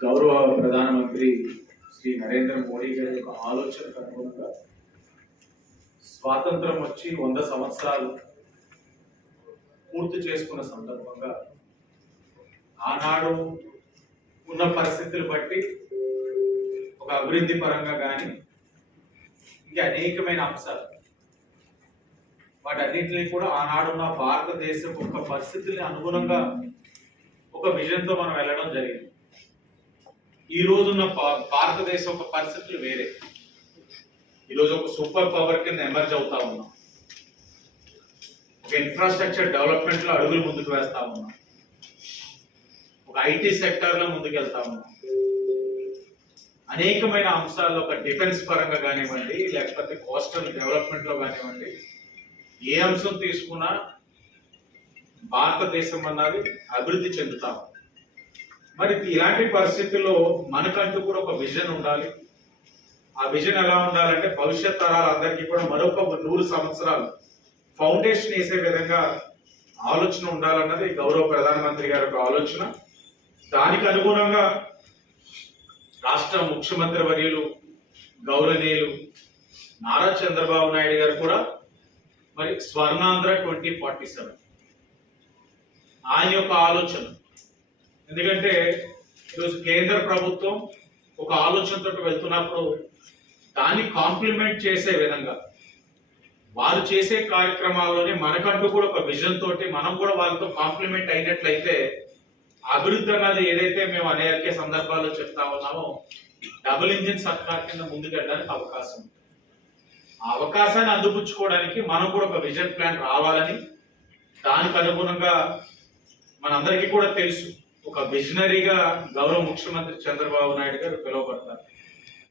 గౌరవ ప్రధానమంత్రి శ్రీ నరేంద్ర మోడీ గారి యొక్క ఆలోచనకు అనుగుణంగా స్వాతంత్రం వచ్చి వంద సంవత్సరాలు పూర్తి చేసుకున్న సందర్భంగా ఆనాడు ఉన్న పరిస్థితులు బట్టి ఒక అభివృద్ధి పరంగా కానీ ఇంకా అనేకమైన అంశాలు. వాటన్నింటినీ కూడా ఆనాడున్న భారతదేశం ఒక పరిస్థితుల్ని అనుగుణంగా ఒక విజన్తో మనం వెళ్ళడం జరిగింది. ఈ రోజున్న భారతదేశం ఒక పరిస్థితులు వేరే. ఈరోజు ఒక సూపర్ పవర్ కింద ఎమర్జ్ అవుతా ఉన్నాం. ఒక ఇన్ఫ్రాస్ట్రక్చర్ డెవలప్మెంట్లో అడుగులు ముందుకు వేస్తా ఉన్నాం. ఒక ఐటీ సెక్టర్లో ముందుకు వెళ్తా ఉన్నాం. అనేకమైన అంశాల్లో ఒక డిఫెన్స్ పరంగా కానివ్వండి లేకపోతే కోస్టల్ డెవలప్మెంట్లో కానివ్వండి ఏ అంశం తీసుకున్నా భారతదేశం అన్నది అభివృద్ధి చెందుతాం మరి ఇలాంటి పరిస్థితుల్లో మనకంటూ కూడా ఒక విజన్ ఉండాలి. ఆ విజన్ ఎలా ఉండాలంటే భవిష్యత్ తరాలందరికీ కూడా మరొక నూరు సంవత్సరాలు ఫౌండేషన్ వేసే విధంగా ఆలోచన ఉండాలన్నది గౌరవ ప్రధానమంత్రి గారి యొక్క ఆలోచన. దానికి అనుగుణంగా రాష్ట్ర ముఖ్యమంత్రి వర్యులు గౌరవనీయులు నారా చంద్రబాబు నాయుడు గారు కూడా మరి స్వర్ణాంధ్ర ట్వంటీ ఫార్టీ సెవెన్. ఆయన యొక్క ఆలోచన. ఎందుకంటే ఈరోజు కేంద్ర ప్రభుత్వం ఒక ఆలోచనతో వెళ్తున్నప్పుడు దాన్ని కాంప్లిమెంట్ చేసే విధంగా. వారు చేసే కార్యక్రమాల్లోనే మనకంటూ కూడా ఒక విజన్ తోటి మనం కూడా వాళ్ళతో కాంప్లిమెంట్ అయినట్లయితే అభివృద్ధి అన్నది ఏదైతే మేము అనేక సందర్భాల్లో చెప్తా ఉన్నామో డబుల్ ఇంజిన్ సర్కార్ కింద ముందుకెళ్ళడానికి అవకాశం ఉంది ఆ అవకాశాన్ని అందిపుచ్చుకోవడానికి మనం కూడా ఒక విజన్ ప్లాన్ రావాలని దానికి అనుగుణంగా మనందరికీ కూడా తెలుసు. ఒక విజనరీగా గౌరవ ముఖ్యమంత్రి చంద్రబాబు నాయుడు గారు పిలువబడతారు.